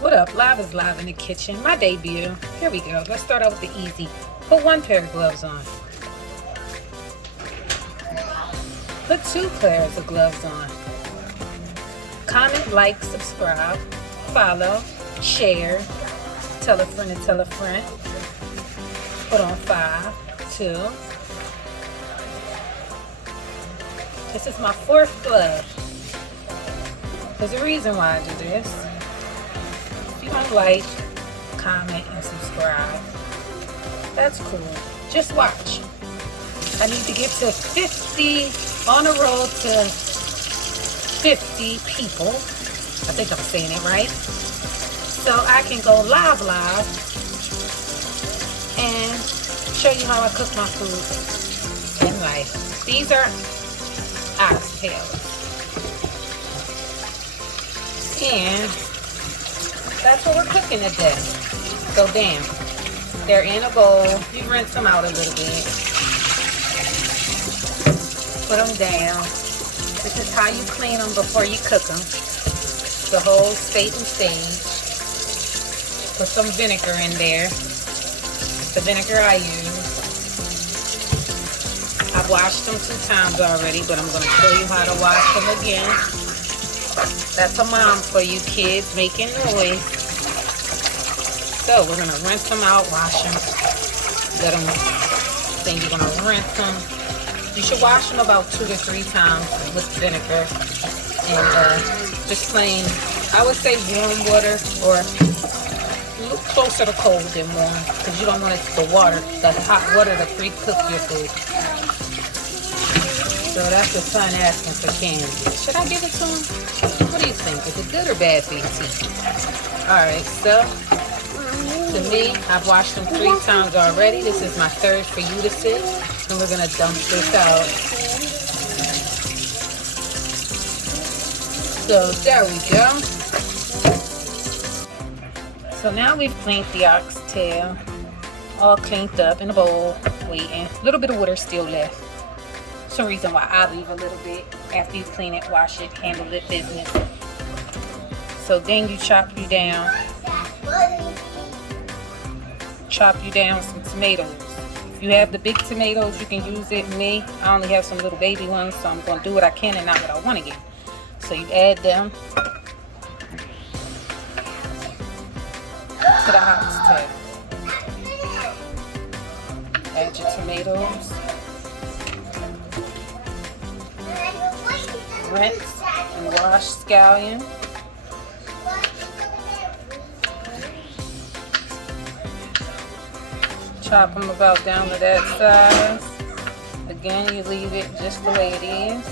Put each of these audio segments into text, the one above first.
What up? Live is live in the kitchen. My debut. Here we go. Let's start out with the easy. Put 1 pair of gloves on. Put 2 pairs of gloves on. Comment, like, subscribe, follow, share, tell a friend and tell a friend. Put on 5, 2. This is my 4th glove. There's a reason why I do this. If you don't like, comment, and subscribe, that's cool. Just watch. I need to get to 50, on the road to 50 people. I think I'm saying it right. So I can go live and show you how I cook my food in life. These are oxtails. And that's what we're cooking today. So damn, they're in a bowl. You rinse them out a little bit. Put them down. This is how you clean them before you cook them. The whole state and stage. Put some vinegar in there. The vinegar I use. I've washed them 2 times already, but I'm going to show you how to wash them again. That's a mom for you kids making noise. So we're going to rinse them out, wash them. Let them, then you're going to rinse them. You should wash them about 2 to 3 times with vinegar. And just plain, I would say warm water, or a little closer to cold than warm, because you don't want the hot water to pre-cook your food. So that's the son asking for candy. Should I give it to him? What do you think? Is it good or bad for your teeth? Alright, so to me, I've washed them 3 times already. This is my 3rd for you to sit. And we're going to dump this out. So there we go. So now we've cleaned the oxtail. All cleaned up in a bowl, waiting. A little bit of water still left. Some reason why I leave a little bit. After you clean it, wash it, handle it business. So then you chop you down some tomatoes. If you have the big tomatoes, you can use it. Me, I only have some little baby ones, so I'm going to do what I can and not what I want to get. So you add them to the oxtail. Add your tomatoes. Rinse and wash scallion. Chop them about down to that size. Again, you leave it just the way it is.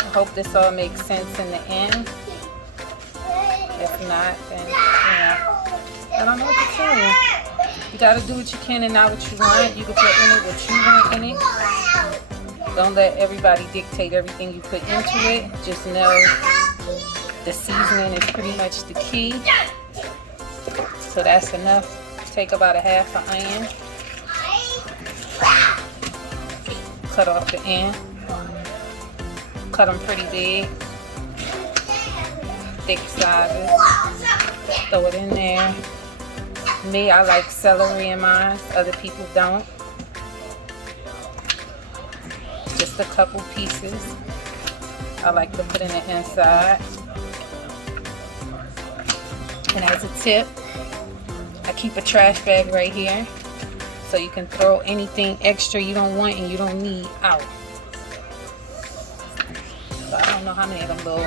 I hope this all makes sense in the end. If not, then, I don't know what to tell you. You gotta do what you can and not what you want. You can put in it what you want in it. Don't let everybody dictate everything you put into it. Just know the seasoning is pretty much the key. So that's enough. Take about a half an onion. Cut off the end. Cut them pretty big. Thick sizes. Throw it in there. Me, I like celery in mine. Other people don't. Just a couple pieces. I like to put in the inside. And as a tip, I keep a trash bag right here, so you can throw anything extra you don't want and you don't need out. So I don't know how many of them little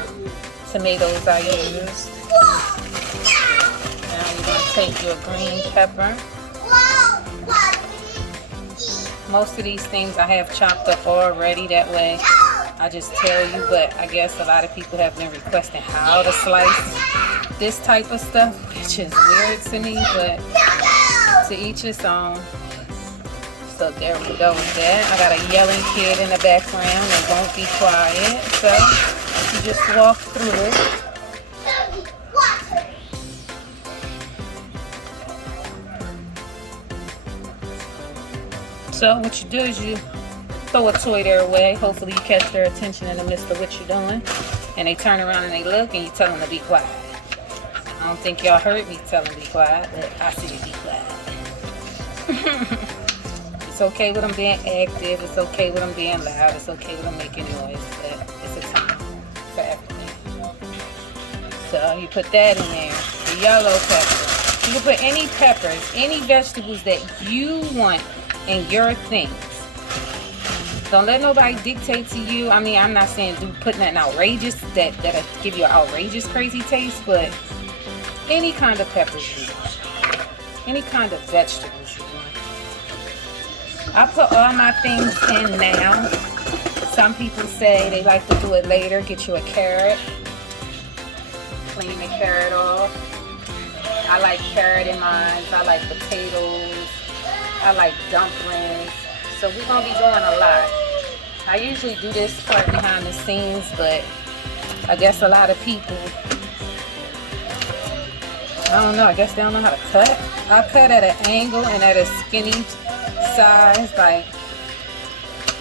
tomatoes I used. Now you're going to take your green pepper. Most of these things I have chopped up already, that way I just tell you, but I guess a lot of people have been requesting how to slice this type of stuff, which is weird to me, but to each his own. So there we go with that. I got a yelling kid in the background that won't be quiet, so you just walk through it. So what you do is you throw a toy their way. Hopefully you catch their attention in the midst of what you're doing. And they turn around and they look and you tell them to be quiet. I don't think y'all heard me tell them be quiet, but I said be quiet. It's okay with them being active. It's okay with them being loud. It's okay with them making noise. But it's a time for everything. So you put that in there. The yellow pepper. You can put any peppers, any vegetables that you want in your things. Don't let nobody dictate to you. I mean, I'm not saying put nothing outrageous that'll give you an outrageous crazy taste, but any kind of peppers you want. Any kind of vegetables you want. I put all my things in now. Some people say they like to do it later. Get you a carrot. Clean the carrot off. I like carrot in mine. I like potatoes. I like dumplings. So we're going to be doing a lot. I usually do this part behind the scenes, but I guess a lot of people, I don't know, I guess they don't know how to cut. I cut at an angle and at a skinny size, like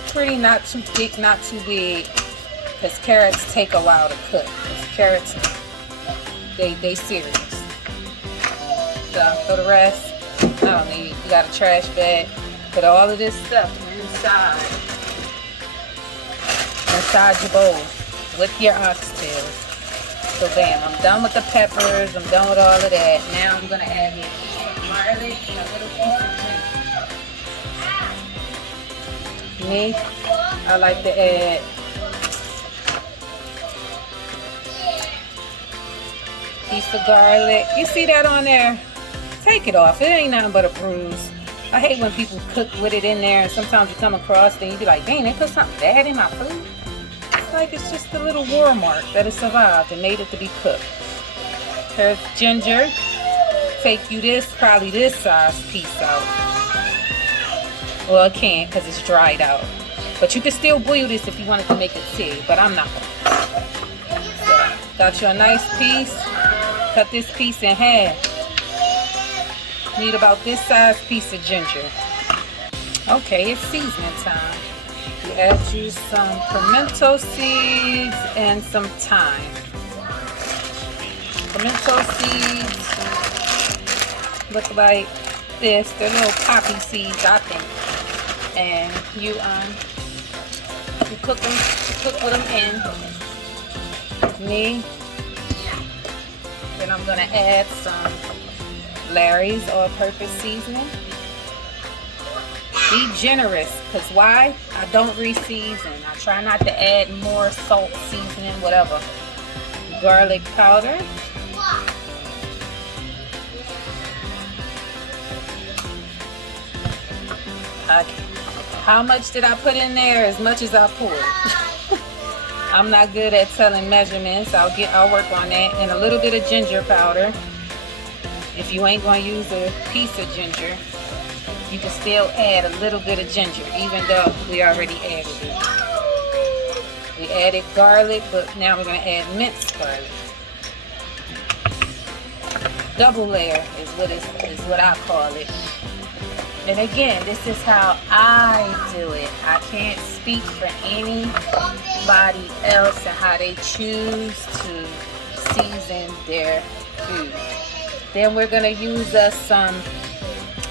pretty not too thick, not too big, because carrots take a while to cook. Carrots, they serious. So for the rest, I don't need, you got a trash bag. Put all of this stuff inside your bowl with your oxtails. So bam, I'm done with the peppers, I'm done with all of that. Now I'm gonna add in garlic and a little piece of ginger. Me, I like to add piece of garlic. You see that on there? Take it off, it ain't nothing but a bruise. I hate when people cook with it in there and sometimes you come across and you be like, dang, they put something bad in my food. It's like it's just a little war mark that it survived and made it to be cooked. Here's ginger. Take you this, probably this size piece out. Well, I can't because it's dried out. But you can still boil this if you wanted to make it tea, but I'm not gonna. So, got you a nice piece. Cut this piece in half. Need about this size piece of ginger. Okay, it's seasoning time. You add you some pimento seeds and some thyme. Pimento seeds look like this. They're little poppy seeds, I think. And you cook with them in. Me. Then I'm gonna add some Larry's all-purpose seasoning. Be generous, because why? I don't re-season. I try not to add more salt, seasoning, whatever. Garlic powder. Okay. How much did I put in there? As much as I poured. I'm not good at telling measurements. I'll work on that. And a little bit of ginger powder. If you ain't going to use a piece of ginger, you can still add a little bit of ginger, even though we already added it. We added garlic, but now we're going to add minced garlic. Double layer is what I call it. And again, this is how I do it. I can't speak for anybody else and how they choose to season their food. Then we're gonna use us some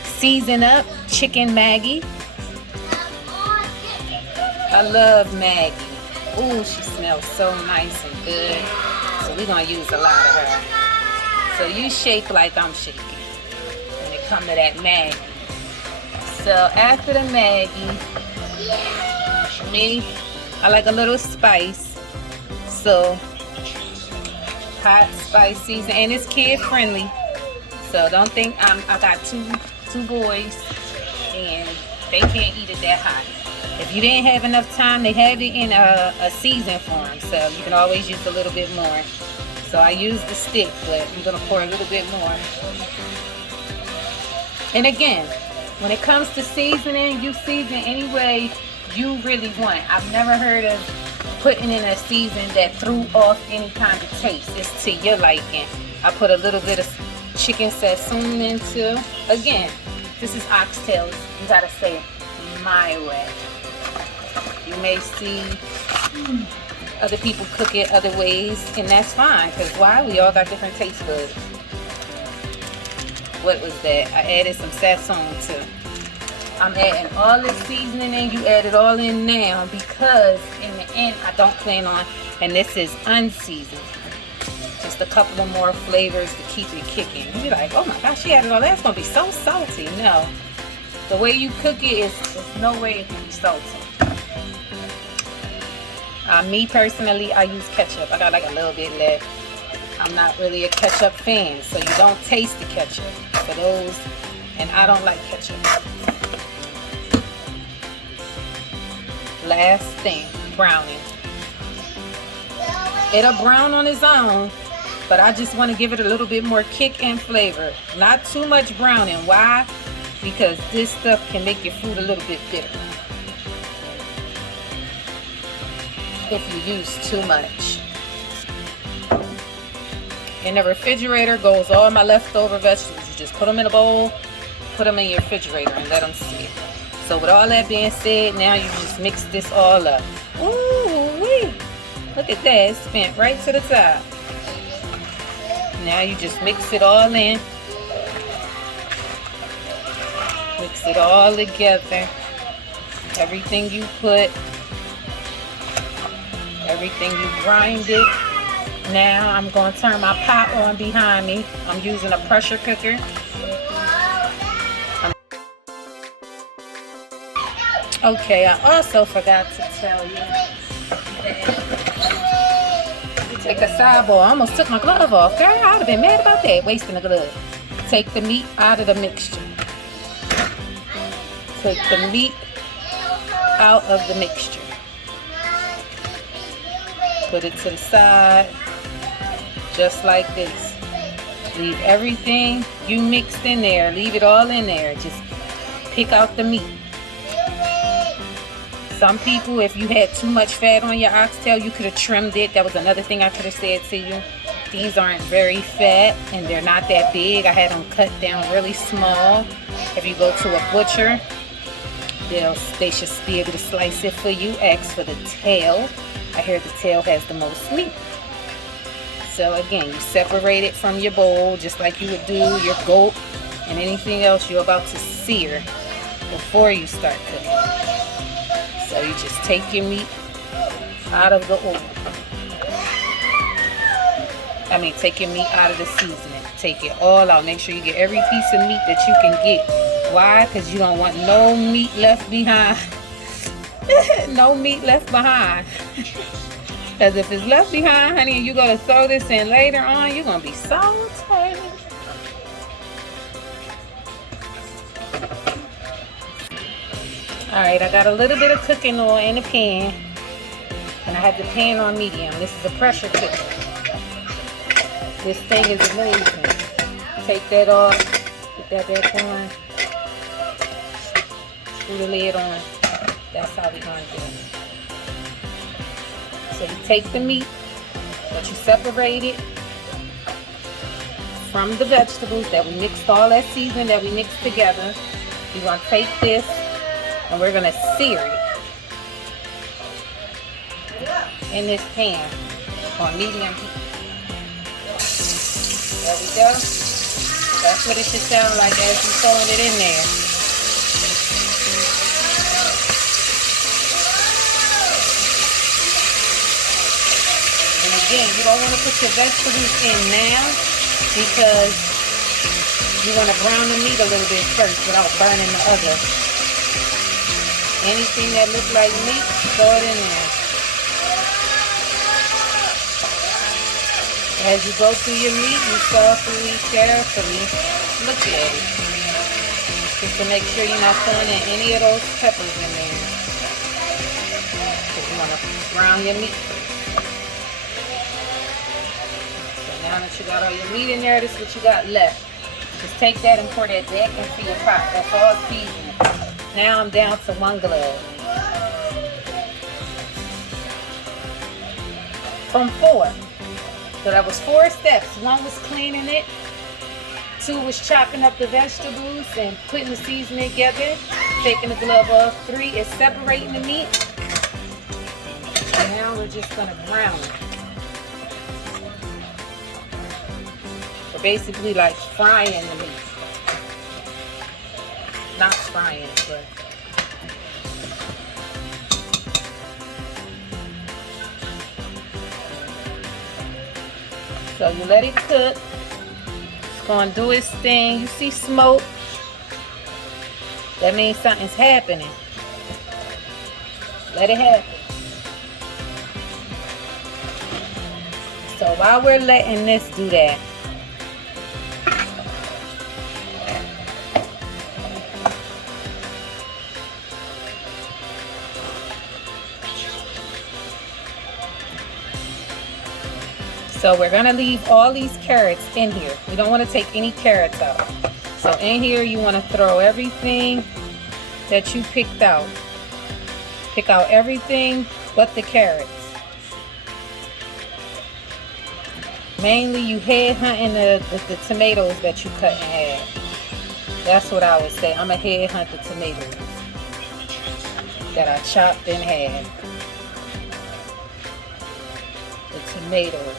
season up chicken Maggi. I love Maggi. Ooh, she smells so nice and good. So we're gonna use a lot of her. So you shake like I'm shaking when it comes to that Maggi. So after the Maggi, me, I like a little spice. So hot, spicy, and it's kid friendly. So don't think I got two boys and they can't eat it that hot. If you didn't have enough time, they have it in a season form, so you can always use a little bit more. So I use the stick, but I'm gonna pour a little bit more. And again, when it comes to seasoning, you season any way you really want. I've never heard of putting in a season that threw off any kind of taste. It's to your liking. I put a little bit of chicken sassoon into. Again, this is oxtails. You gotta say my way. You may see other people cook it other ways, and that's fine, because why? We all got different taste buds. what was that? I added some sazon too. I'm adding all this seasoning in. You add it all in now because in the end I don't plan on, and this is unseasoned. Just a couple of more flavors to keep it kicking. You'll be like, oh my gosh, she added all that. It's gonna be so salty. No, the way you cook it is there's no way it can be salty. Me personally, I use ketchup. I got like a little bit left. I'm not really a ketchup fan, so you don't taste the ketchup for those, and I don't like ketchup. Last thing, browning. It'll brown on its own, but I just want to give it a little bit more kick and flavor. Not too much browning. Why? Because this stuff can make your food a little bit bitter if you use too much. In the refrigerator goes all my leftover vegetables. You just put them in a bowl, put them in your refrigerator and let them sit. So with all that being said, now you just mix this all up. Ooh wee! Look at that, it spent right to the top. Now you just mix it all in. Mix it all together. Everything you put, everything you grind it. Now I'm going to turn my pot on behind me. I'm using a pressure cooker. Okay, I also forgot to tell you that you take a sidebar. I almost took my glove off. Girl, I would have been mad about that, wasting the glove. Take the meat out of the mixture. Take the meat out of the mixture. Put it to the side, just like this. Leave everything you mixed in there. Leave it all in there. Just pick out the meat. Some people, if you had too much fat on your oxtail, you could have trimmed it. That was another thing I could have said to you. These aren't very fat and they're not that big. I had them cut down really small. If you go to a butcher, they should be able to slice it for you. Ask for the tail. I hear the tail has the most meat. So again, you separate it from your bowl just like you would do your goat and anything else you're about to sear before you start cooking. So you just take your meat out of the oil. Take your meat out of the seasoning. Take it all out. Make sure you get every piece of meat that you can get. Why? Because you don't want no meat left behind. No meat left behind. Because if it's left behind, honey, and you go to throw this in later on, you're going to be so tired. Alright, I got a little bit of cooking oil in the pan. And I have the pan on medium. This is a pressure cooker. This thing is amazing. Take that off. Put that back on. Screw the lid on. That's how we're going to do it. So you take the meat, but you separate it from the vegetables that we mixed, all that seasoning that we mixed together. You're going to take this and we're going to sear it in this pan on medium heat. There we go. That's what it should sound like as you're throwing it in there. And again, you don't want to put your vegetables in now because you want to brown the meat a little bit first without burning the other. Anything that looks like meat, throw it in there. As you go through your meat, you softly, carefully look at it. Just to make sure you're not throwing in any of those peppers in there. Because you want to brown your meat. So now that you got all your meat in there, this is what you got left. Just take that and pour that back into your pot. That's all seasoned. Now I'm down to 1 glove. From 4. So that was 4 steps. 1 was cleaning it. 2 was chopping up the vegetables and putting the seasoning together. Taking the glove off. 3 is separating the meat. And now we're just going to brown it. We're basically like frying the meat. not frying, but so you let it cook. It's gonna do its thing. You see smoke? That means something's happening. Let it happen. So while we're letting this do that, so we're gonna leave all these carrots in here. We don't want to take any carrots out. So in here you want to throw everything that you picked out. Pick out everything but the carrots. Mainly you head hunting the tomatoes that you cut in half. That's what I would say. I'm a head hunt the tomatoes that I chopped in half. The tomatoes.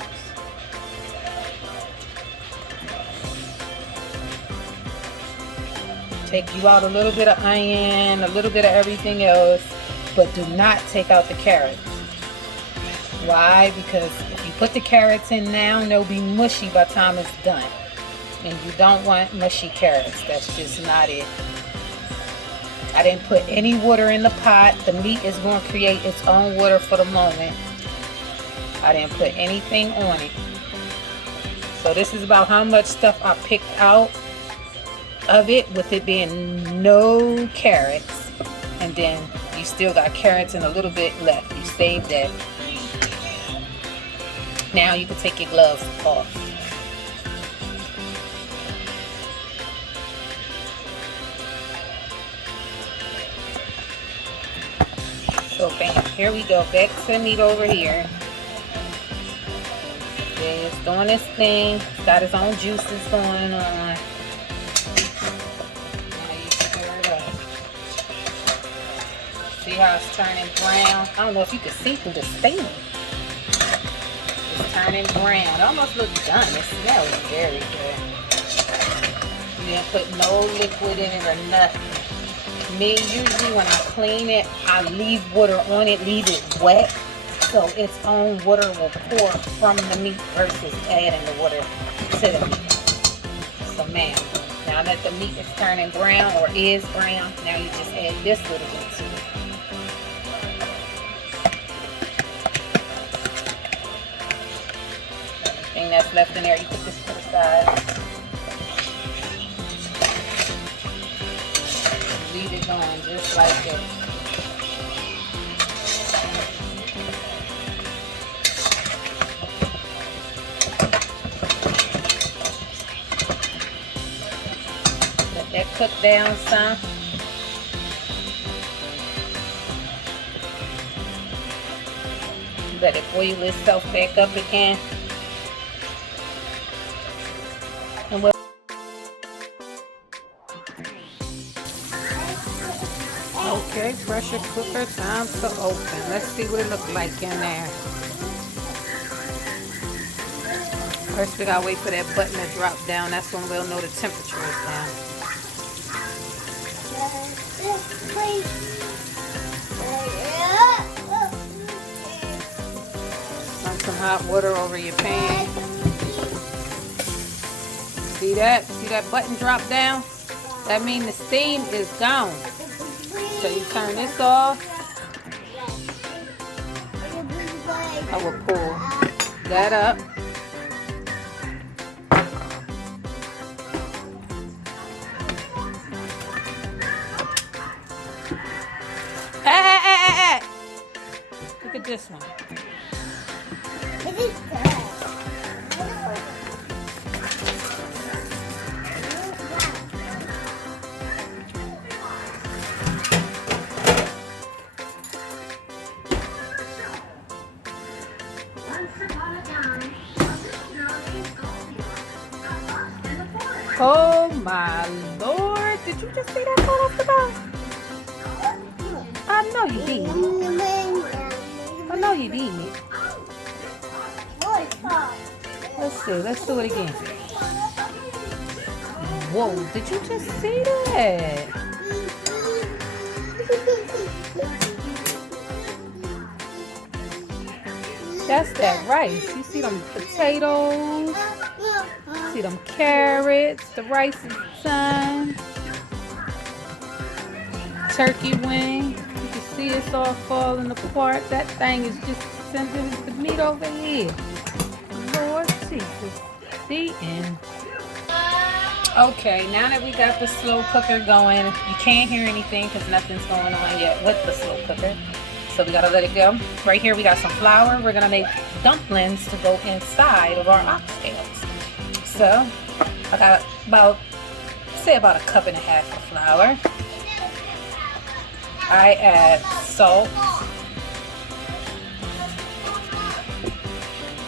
Take you out a little bit of onion, a little bit of everything else, but do not take out the carrots. Why? Because if you put the carrots in now, they'll be mushy by the time it's done. And you don't want mushy carrots. That's just not it. I didn't put any water in the pot. The meat is going to create its own water for the moment. I didn't put anything on it. So this is about how much stuff I picked out of it, with it being no carrots. And then you still got carrots and a little bit left. You saved that. Now you can take your gloves off. So bam, here we go. Back to the meat over here. It's doing its thing. It's got its own juices going on. Now you stir it up. See how it's turning brown? I don't know if you can see through the steam. It's turning brown. It almost looks done. It smells very good. You didn't put no liquid in it or nothing. Me, usually when I clean it, I leave water on it, leave it wet, so its own water will pour from the meat versus adding the water to the meat. So ma'am, now that the meat is turning brown or is brown, now you just add this little bit to it. Everything that's left in there, you put this to the side. Leave it going just like this. Let that cook down some. Let it boil itself back up again. And we'll okay, pressure cooker, time to open. Let's see what it looks like in there. First we gotta wait for that button to drop down. That's when we'll know the temperature is down. Run some hot water over your pan. See that? See that button drop down? That means the steam is gone. So you turn this off. I will pull that up. Hey. Look at this one. Oh my Lord, did you just see that fall off the box? I know you did. I know you did. Let's see, let's do it again. Whoa, did you just see that? That's that rice. You see them potatoes? See them carrots? The rice is done. Turkey wing. You can see it's all falling apart. That thing is just sending the meat over here. Lord Jesus. The end. Okay, now that we got the slow cooker going, you can't hear anything because nothing's going on yet with the slow cooker. So we gotta let it go. Right here we got some flour. We're gonna make dumplings to go inside of our oxtails. So I got about a cup and a half of flour. I add salt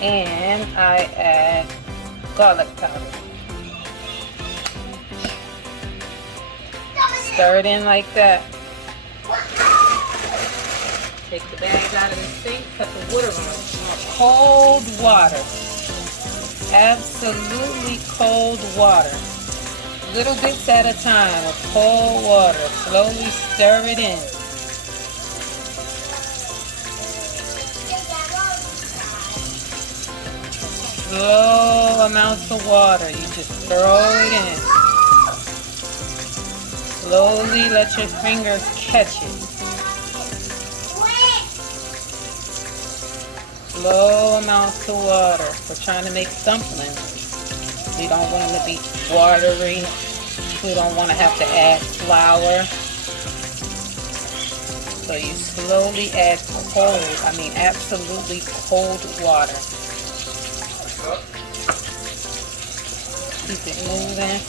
and I add garlic powder. Stir it in like that. Take the bag out of the sink, put the water on. Cold water. Absolutely cold water. Little bits at a time of cold water. Slowly stir it in. Slow amounts of water. You just throw it in. Slowly let your fingers catch it. Slow amounts of water. We're trying to make dumplings. We don't want them to be watery. We don't want to have to add flour. So you slowly add absolutely cold water. Keep it moving.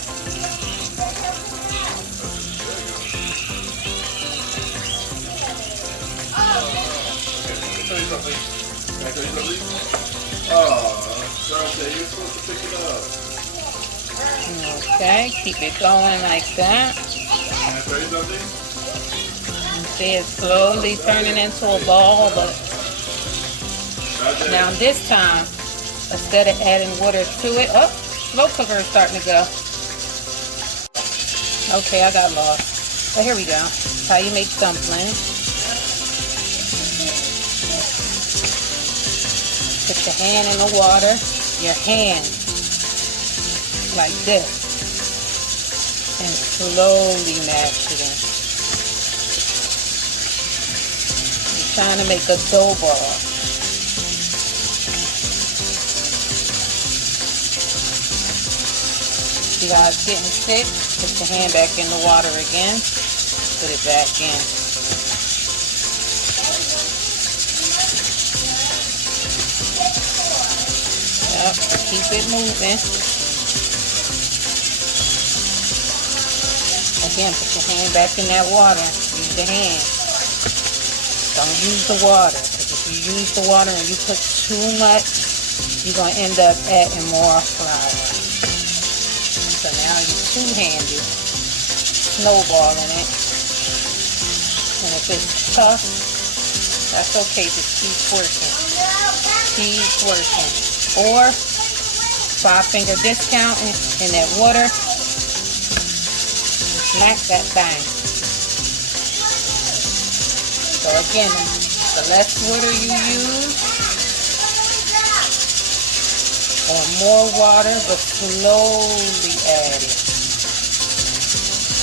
Can I tell you something? Oh, Dante, you're supposed to pick it up. Okay, keep it going like that. Can I tell you something? You see it slowly turning into a ball, but now this time, instead of adding water to it, slow cooker is starting to go. Okay, I got lost. But here we go. That's how you make dumplings. Put your hand in the water, your hand, like this, and slowly mash it in. You're trying to make a dough ball. See how it's getting thick? Put your hand back in the water again, put it back in. Yep, keep it moving. Again, put your hand back in that water. Use the hand. Don't use the water. Because if you use the water and you put too much, you're going to end up adding more flour. So now you're two-handed, snowballing it. And if it's tough, that's okay. Just keep working. Keep working. Or 5-finger discounting in that water. Smack that thing. So again, the less water you use, or more water, but slowly add it.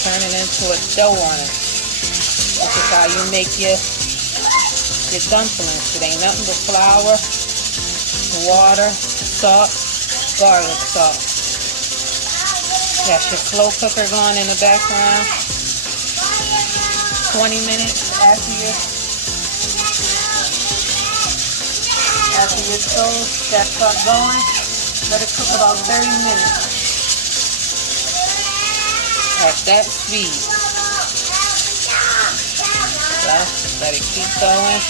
Turn it into a dough on it. This is how you make your dumplings. It ain't nothing but flour, water, salt, garlic salt. Got your slow cooker going in the background. 20 minutes after your toast, that start going, let it cook about 30 minutes at that speed. So let it keep going.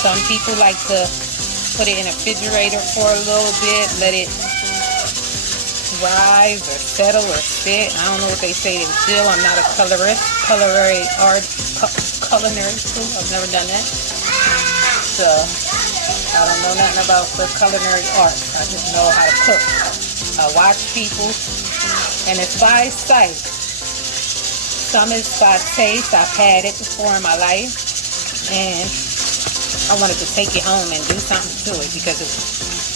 Some people like to put it in a refrigerator for a little bit, let it rise or settle or sit. I don't know what they say they do. I'm not a colorist, culinary too. I've never done that. So I don't know nothing about the culinary arts. I just know how to cook. I watch people, and it's by sight. Some is by taste. I've had it before in my life, and I wanted to take it home and do something to it because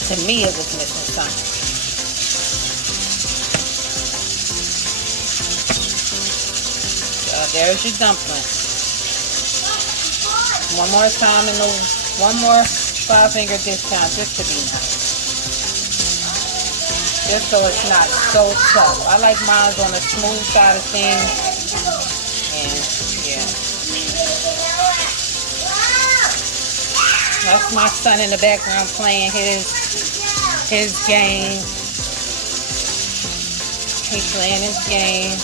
to me it was missing something. So there's your dumpling. One more time and one more 5-finger discount just to be nice. Just so it's not so tough. I like mine on the smooth side of things. And yeah. That's my son in the background playing his game. He's playing his game.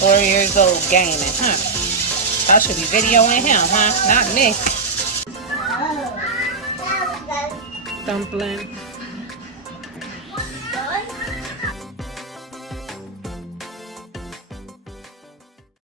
4 years old gaming, huh? I should be videoing him, huh? Not me. Dumpling.